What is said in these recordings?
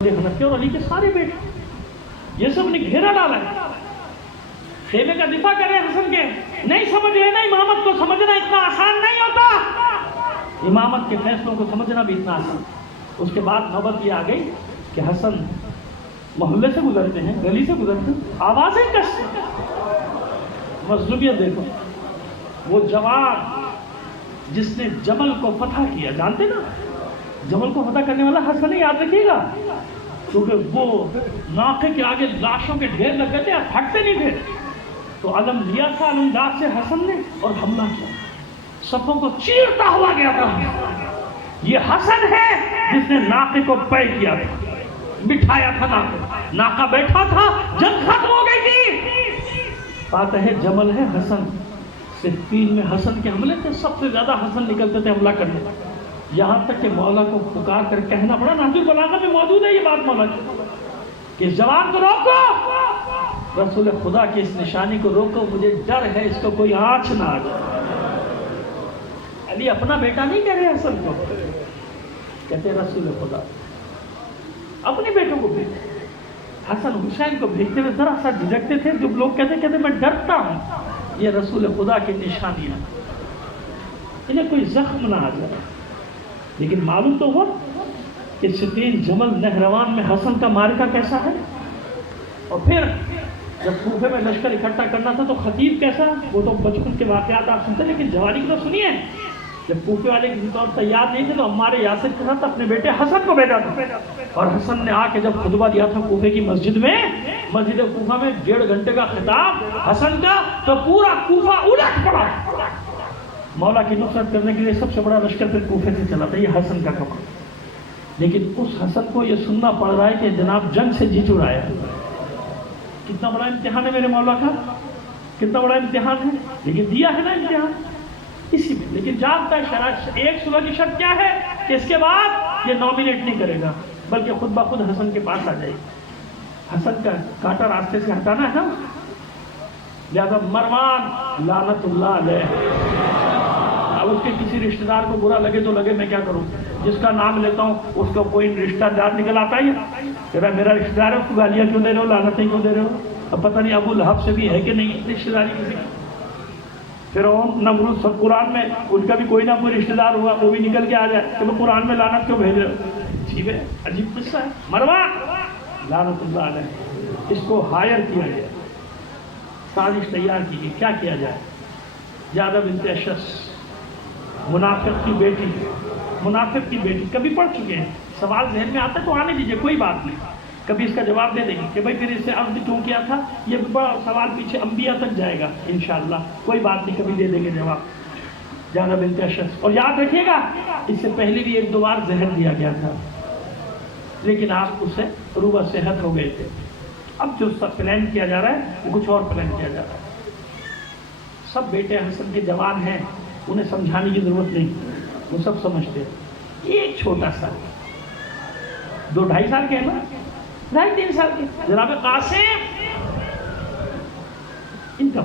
حنفی اور علی کے سارے بیٹے یہ سب نے گھیرا ڈالا ہے، خیمے کا دفاع کر رہے ہیں حسن کے. نہیں سمجھ لینا امامت کو سمجھنا اتنا آسان نہیں ہوتا، امامت کے فیصلوں کو سمجھنا بھی اتنا آسان. اس کے بعد نوبت یہ آ گئی کہ حسن محلے سے گزرتے ہیں، گلی سے گزرتے ہیں، آوازیں کشتے ہیں. مظلومیت دیکھو، وہ جوان جس نے جمل کو فتح کیا، جانتے نا جمل کو فتح کرنے والا حسن ہے، یاد رکھیے گا، کیونکہ وہ ناقے کے آگے لاشوں کے ڈھیر لگ گئے تھے، ہٹتے نہیں تھے. تو علم لیا تھا علمدار سے حسن نے اور حملہ کیا، صفوں کو چیرتا ہوا گیا تھا. یہ حسن ہے جس نے ناقے کو پے کیا تھا، بٹھایا تھا ناقہ بیٹھا تھا، جنگ ختم ہو گئی تھی. فاتح جمل ہے حسن. صفین میں حسن کے حملے تھے، سب سے زیادہ حسن نکلتے تھے حملہ کرنے، یہاں تک کہ مولا کو پکار کر کہنا پڑا، نہج البلاغہ میں موجود ہے یہ بات مولا کی، کہ اس جوان کو روکو، رسول خدا کی اس نشانی کو روکو، مجھے ڈر ہے اس کو کوئی آنچ نہ آ جائے. علی اپنا بیٹا نہیں کہہ رہے حسن کو، کہتے رسول خدا اپنے بیٹوں کو بھیجتے. حسن حسین کو بھیجتے ہوئے ذرا سا جھجکتے تھے، جب لوگ کہتے میں ڈرتا ہوں. یہ رسول خدا کی نشانیاں، انہیں کوئی زخم نہ آ جائے. لیکن معلوم تو ہوا کہ صفین جمل نہروان میں حسن کا معرکہ کیسا ہے. اور پھر جب کوفے میں لشکر اکٹھا کرنا تھا تو خطیب کیسا، وہ تو بچپن کے واقعات آپ سنتے، لیکن جوانی کی تو سنیے. جب کوفے والے کسی طور تیار نہیں تھے تو عمار یاسر کے ساتھ اپنے بیٹے حسن کو بھیجا تھا، اور حسن نے آ کے جب خطبہ دیا تھا کوفے کی مسجد میں، مسجد کوفہ میں 1.5 گھنٹے کا خطاب حسن کا، تو پورا کوفہ الٹ پڑا. مولا کی نصرت کرنے کے لیے سب سے بڑا لشکر پھر کوفے سے چلا تھا، یہ حسن کا کمال. لیکن اس حسن کو یہ سننا پڑ رہا ہے کہ جناب جنگ سے جی چڑایا. کتنا بڑا امتحان ہے میرے مولا کا، کتنا بڑا امتحان ہے، لیکن دیا ہے نا امتحان اسی میں. لیکن جانتا ہے شرائط، ایک صلح کی شرط کیا ہے کہ اس کے بعد یہ نامینیٹ نہیں کرے گا، بلکہ خود بخود حسن کے پاس آ جائے گی. حسن کا کانٹا راستے سے ہٹانا ہے نا، لہذا مروان لعنت اللہ علیہ، اب اس کے کسی رشتہ دار کو برا لگے تو لگے، میں کیا کروں، جس کا نام لیتا ہوں اس کو کوئی رشتہ دار نکل آتا ہے، میرا رشتہ دار ہے، اس کو گالیاں کیوں دے رہے ہو، لعنتیں کیوں دے رہے ہو. اب پتہ نہیں ابو لہب سے بھی ہے کہ نہیں رشتہ داری کسی کی. فرعون نمرود سب قرآن میں ان کا بھی کوئی نہ کوئی رشتہ دار ہوا، وہ بھی نکل کے آ جائے کہ وہ قرآن میں لعنت کیوں بھیج رہے ہو. عجیب ہے، عجیب قصہ ہے. مروان لعنت اللہ علیہ، اس کو ہائر کیا گیا، سازش تیار کی گئی، کیا کیا جائے. زیادہ بنت اشس، منافق کی بیٹی، منافق کی بیٹی، کبھی پڑھ چکے ہیں، سوال ذہن میں آتا ہے تو آنے دیجئے، کوئی بات نہیں، کبھی اس کا جواب دے دیں گے کہ بھائی پھر اس سے عرض کیوں کیا تھا. یہ بڑا سوال پیچھے انبیاء تک جائے گا انشاءاللہ، کوئی بات نہیں، کبھی دے دیں گے جواب. زینب بنت اشس، اور یاد رکھیے گا اس سے پہلے بھی 1-2 بار زہر دیا گیا تھا، لیکن آپ اس سے روبہ صحت ہو گئے تھے. اب جو سب پلان کیا جا رہا ہے وہ کچھ اور پلان کیا جا رہا ہے. سب بیٹے حسن کے جوان ہیں، انہیں سمجھانے کی ضرورت نہیں، وہ سب سمجھتے ہیں. ایک چھوٹا سا 2-2.5 سال کے ہے نا، 2.5-3 سال کے جناب قاسم، ان کا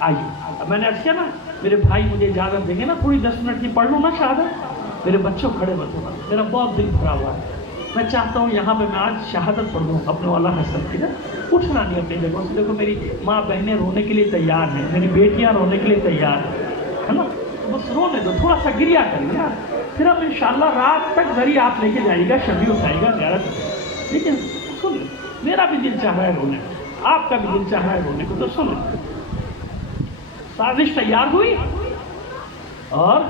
آئیے. اب میں نے عرض کیا نا میرے بھائی مجھے اجازت دیں گے نا تھوڑی 10 منٹ کی پڑھ لوں نا شہادت. میرے بچوں کھڑے بتوں، میرا بہت دل بھرا ہوا ہے، میں چاہتا ہوں یہاں پہ میں آج شہادت پڑھ دوں اپنے والا حسن کی. نا اٹھنا نہیں اپنی جگہوں سے. دیکھو میری ماں بہنیں رونے کے لیے تیار ہیں، میری بیٹیاں رونے کے لیے تیار ہیں، ہے نا، بس رونے دو، تھوڑا سا گریا کریں گا، پھر اب انشاءاللہ رات تک ذریعہ آپ لے کے جائے گا، شبی اٹھائے گا زیارت. لیکن سن، میرا بھی دل چاہ رہا ہے رونے کو، آپ کا بھی دل چاہ رہا ہے رونے کو، تو سن. سازش تیار ہوئی اور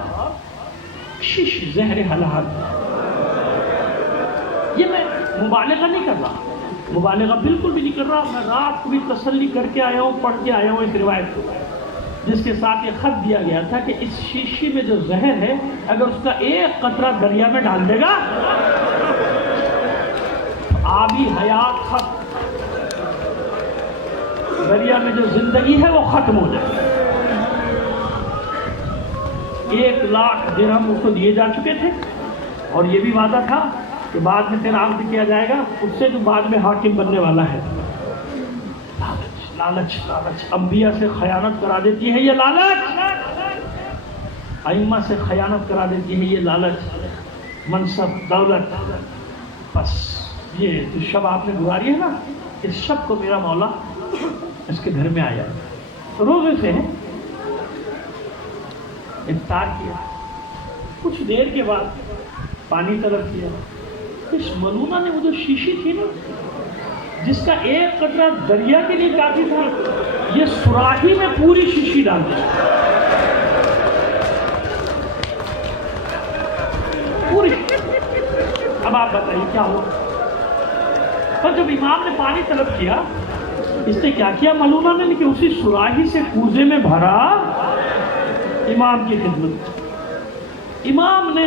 شش زہر حلال. یہ میں مبالغہ نہیں کر رہا، مبالغہ بالکل بھی نہیں کر رہا. میں رات کو بھی تسلی کر کے آیا ہوں، پڑھ کے آیا ہوں ایک روایت کو، جس کے ساتھ یہ خط دیا گیا تھا کہ اس شیشی میں جو زہر ہے اگر اس کا ایک قطرہ دریا میں ڈال دے گا، آبی حیات ختم، دریا میں جو زندگی ہے وہ ختم ہو جائے. 1 لاکھ درہم اس کو دیے جا چکے تھے، اور یہ بھی وعدہ تھا کہ بعد میں پھر عقد کیا جائے گا اس سے جو بعد میں حاکم بننے والا ہے. لالچ، لالچ انبیاء سے خیانت کرا دیتی ہے یہ لالچ، ائمہ سے خیانت کرا دیتی ہے یہ لالچ. منصب، دولت، بس یہ جو شب آپ نے گزاری ہے نا، اس شب کو میرا مولا اس کے گھر میں آیا، روزے سے افطار کیا، کچھ دیر کے بعد پانی طلب کیا. اس ملونہ نے وہ جو شیشی تھی نا جس کا ایک قطرہ دریا کے لیے کافی تھا، یہ سراہی میں پوری شیشی ڈال دی پوری. اب آپ بتائیے کیا ہوا؟ پر جب امام نے پانی طلب کیا، اس نے کیا کیا ملونہ نے کہ اسی سراہی سے کوزے میں بھرا امام کی خدمت. امام نے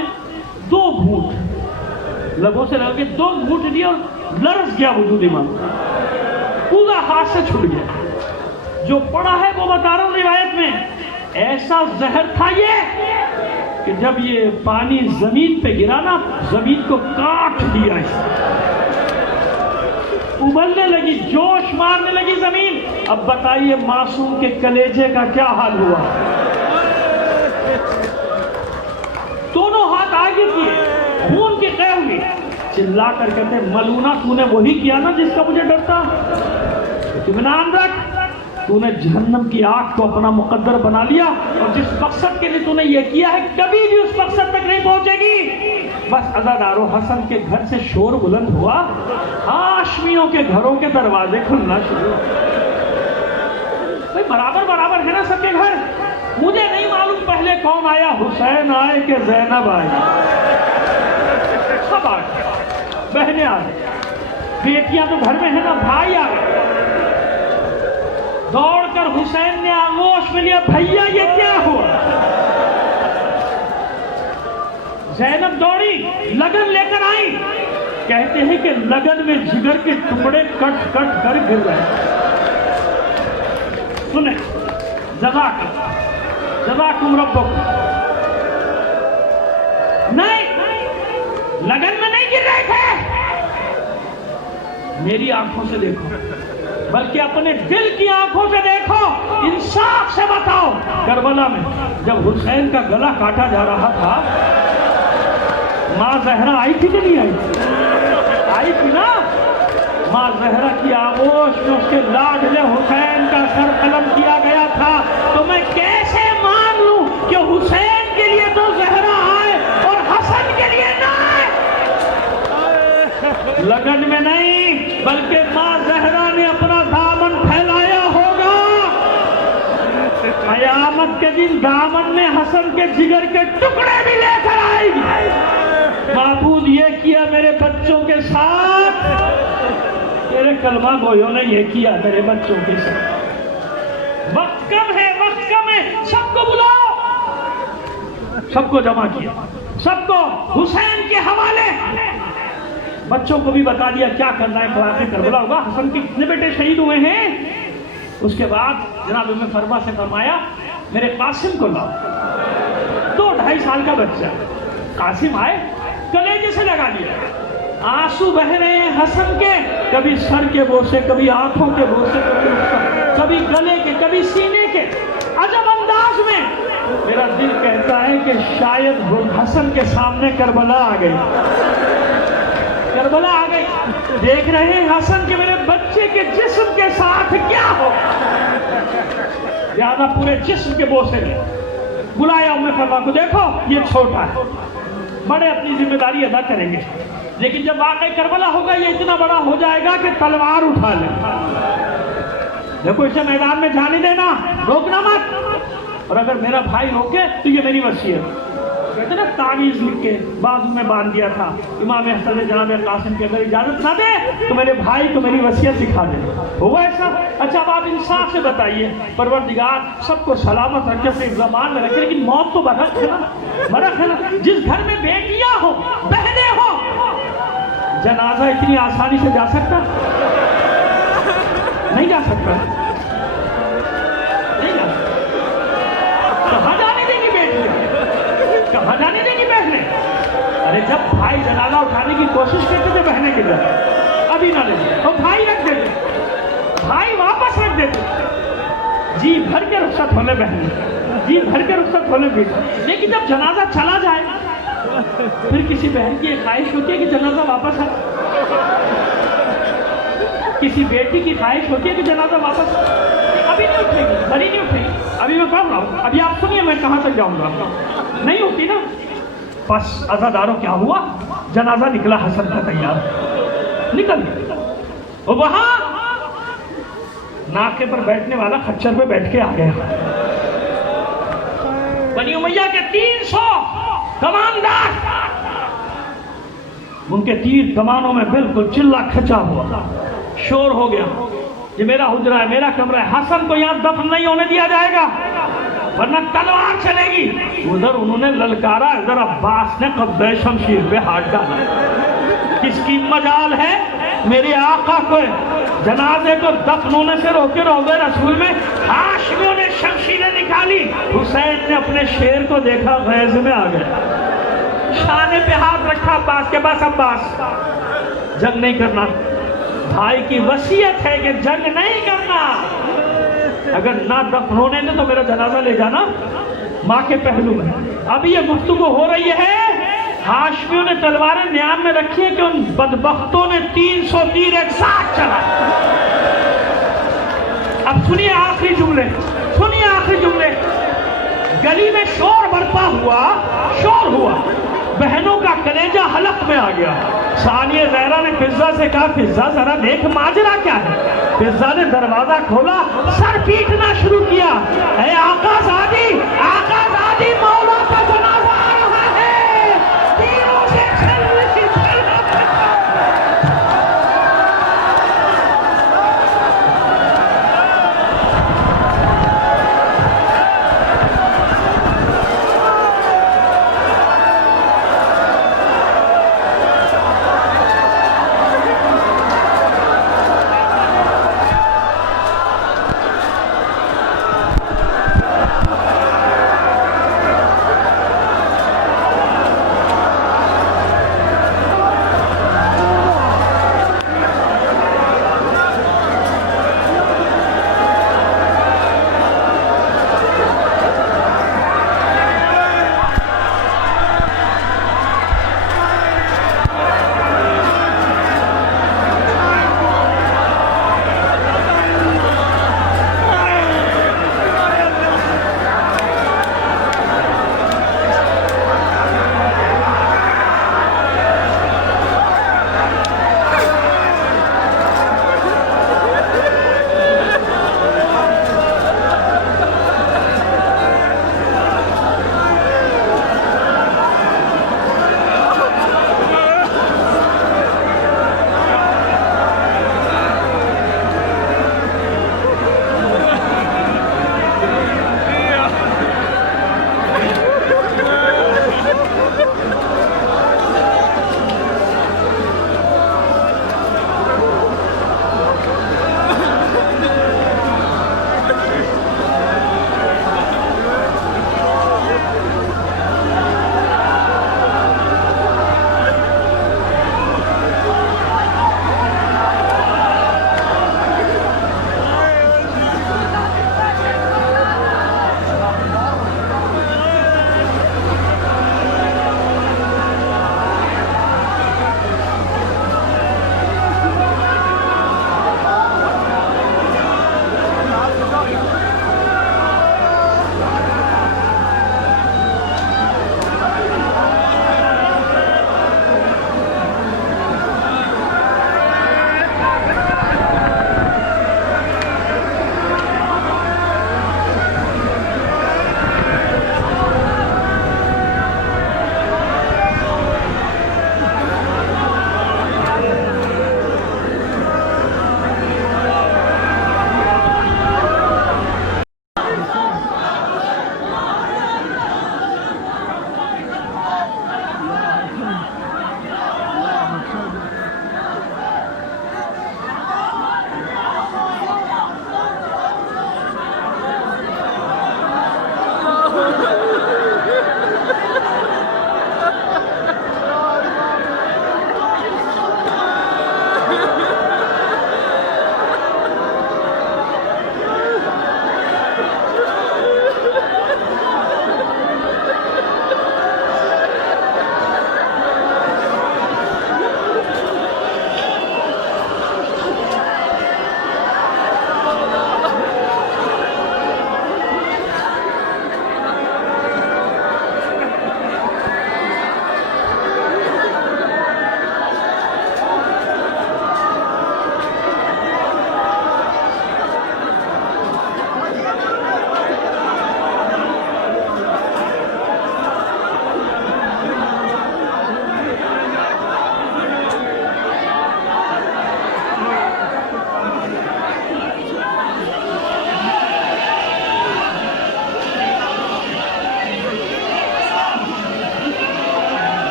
2 گھونٹ لبوں سے لگا کے 2 گھونٹ دیا اور لرز گیا وجود امام، کوزہ ہاتھ سے چھٹ گیا. جو پڑا ہے وہ بتا رہا ہوں روایت میں، ایسا زہر تھا یہ کہ جب یہ پانی زمین پہ گرا نا، زمین کو کاٹ دیا، ابلنے لگی، جوش مارنے لگی زمین. اب بتائیے معصوم کے کلیجے کا کیا حال ہوا؟ دونوں ہاتھ آگے کیے، خون کی قے ہوئی، چلا کر کہتے ملونہ تو نے وہی کیا نا جس کا مجھے ڈر تھا. اطمینان رکھ، تو نے جہنم کی آگ کو اپنا مقدر بنا لیا، اور جس مقصد کے لیے تو نے یہ کیا ہے کبھی بھی اس مقصد تک نہیں پہنچے گی. بس عزادارو حسن کے گھر سے شور بلند ہوا، ہاشمیوں کے گھروں کے دروازے کھلنا شروع. برابر برابر ہے نا سب کے گھر. مجھے نہیں معلوم پہلے کون آیا، حسین آئے کہ زینب آئی. سب آ گئے، بہنیں آ گئی، بیٹیاں تو گھر میں ہیں نا، بھائی آ گئے. دوڑ کر حسین نے آغوش میں لیا، بھیا یہ کیا ہوا؟ زینب دوڑی، لگن لے کر آئی. کہتے ہیں کہ لگن میں جگر کے ٹکڑے کٹ کٹ کر گر گئے. سنیں، جزاکم ربکم. نہیں، لگن میں نہیں گر رہے تھے. میری آنکھوں سے دیکھو، بلکہ اپنے دل کی آنکھوں سے دیکھو، انصاف سے بتاؤ. کربلا میں جب حسین کا گلا کاٹا جا رہا تھا، ماں زہرا آئی تھی کہ نہیں آئی؟ آئی تھی نا. ماں زہرا کی آغوش میں اس کے لاڈلے حسین کا سر قلم کیا گیا تھا. تو میں کیسے مان لوں کہ حسین کے لیے تو زہرا آئے اور حسن کے لیے نہ آئے؟ لگن میں نہیں، بلکہ ماں زہرا نے اپنا دامن پھیلایا ہوگا. قیامت کے دن دامن میں حسن کے جگر کے ٹکڑے بھی لے کر آئے گی. معبود یہ کیا میرے بچوں کے ساتھ، میرے کلمہ گویوں نے یہ کیا میرے بچوں کے ساتھ. وقت کم ہے، وقت کم ہے، سب کو بلاؤ. سب کو جمع کیا، سب کو حسین کے حوالے. بچوں کو بھی بتا دیا کیا کرنا ہے. خلاف کربلا ہوگا. حسن کے کتنے بیٹے شہید ہوئے ہیں؟ اس کے بعد جناب ام فروا سے فرمایا میرے قاسم کو لاؤ. 2-2.5 سال کا بچہ. قاسم آئے، کلیجے سے لگا دیا. آنسو بہ رہے ہیں حسن کے، کبھی سر کے بوسے، کبھی آنکھوں کے بوسے، کبھی گلے کے، کبھی سینے کے. عجب انداز میں میرا دل کہتا ہے کہ شاید حسن کے سامنے کربلا آ گئی. کربلا آ گئی. دیکھ رہے ہیں حسن کے میرے بچے کے جسم کے ساتھ کیا ہو. لہذا پورے جسم کے بوسے نے بلایا ام فروا کو. دیکھو یہ چھوٹا ہے، بڑے اپنی ذمہ داری ادا کریں گے، لیکن جب واقعی کربلا ہوگا یہ اتنا بڑا ہو جائے گا کہ تلوار اٹھا لے. دیکھو اسے میدان میں جانے دینا، روکنا مت. اور اگر میرا بھائی روکے تو یہ میری وصیت. کہتے نا تعویذ لکھ کے بازو میں باندھ دیا تھا امام حسن جناب قاسم کی، اگر اجازت نہ دے تو میرے بھائی کو میری وصیت دکھا دے. ہوا ایسا؟ اچھا اب آپ انصاف سے بتائیے، پروردگار سب کو سلامت رکھے، اپنے زمان میں رکھے، لیکن موت تو برحق ہے نا، برحق ہے نا. جس گھر میں بیٹیاں ہو، بہنیں ہو، جنازہ اتنی آسانی سے جا سکتا؟ نہیں جا سکتا. نہیں جا سکتا. کہاں جانے دیں گی بیٹیاں؟ کہاں جانے دیں گی بہنیں؟ ارے جب بھائی جنازہ اٹھانے کی کوشش کرتے تھے بہنیں کے جائے، ابھی نہ لے اور بھائی رکھ دیتے، بھائی واپس رکھ دیتے. جی بھر کے رخصت ہونے بہنیں، جی بھر کے رخصت ہونے بیٹے. لیکن جب جنازہ چلا جائے پھر کسی بہن کی یہ خواہش ہوتی ہے کہ جنازہ واپس آئے؟ کسی بیٹی کی خواہش ہوتی ہے کہ جنازہ واپس ابھی نہیں اٹھے گی، بھری نہیں اٹھے گی. ابھی میں کر رہا ہوں، ابھی آپ سنیے میں کہاں تک جاؤں گا. نہیں ہوتی نا. بس عزاداروں کیا ہوا؟ جنازہ نکلا حسن کا تیار، نکل گیا. وہاں ناکے پر بیٹھنے والا خچر پہ بیٹھ کے آ گیا. بنی امیہ کے 300 کماندار، ان کے تیر کمانوں میں بالکل چلا کھچا ہوا. شور ہو گیا، یہ میرا حجرہ ہے، میرا کمرہ ہے، حسن کو یہاں دفن نہیں ہونے دیا جائے گا ورنہ تلوار چلے گی. ادھر انہوں نے للکارا، ادھر عباس نے قبضہ شمشیر پہ ہاتھ ڈالا. کس کی مجال ہے؟ میرے آقا کو جنازے کو دفن ہونے سے روکے روضہ رسول میں ہاشمیوں نے شمشیریں نکالی. حسین نے اپنے شیر کو دیکھا، غیظ میں آ گیا، شانے پہ ہاتھ رکھا عباس کے پاس. عباس جنگ نہیں کرنا، بھائی کی وصیت ہے کہ جنگ نہیں کرنا. اگر نہ دفن ہونے دے تو میرا جنازہ لے جانا ماں کے پہلو میں. ابھی یہ گفتگو ہو رہی ہے، ہاشمیوں نے تلواریں نیام میں رکھی ہیں کہ ان بدبختوں نے 300 تیر ایک ساتھ چلا. اب سنیے آخری جملے، سنیے آخری جملے. گلی میں شور برپا ہوا، شور ہوا، بہنوں کا کلیجہ حلق میں آ گیا. ثانیہ زہرا نے فضہ سے کہا، فضہ ذرا دیکھ ماجرا کیا ہے. فضہ نے دروازہ کھولا، سر پیٹنا شروع کیا. اے آقا زادی، آقا زادی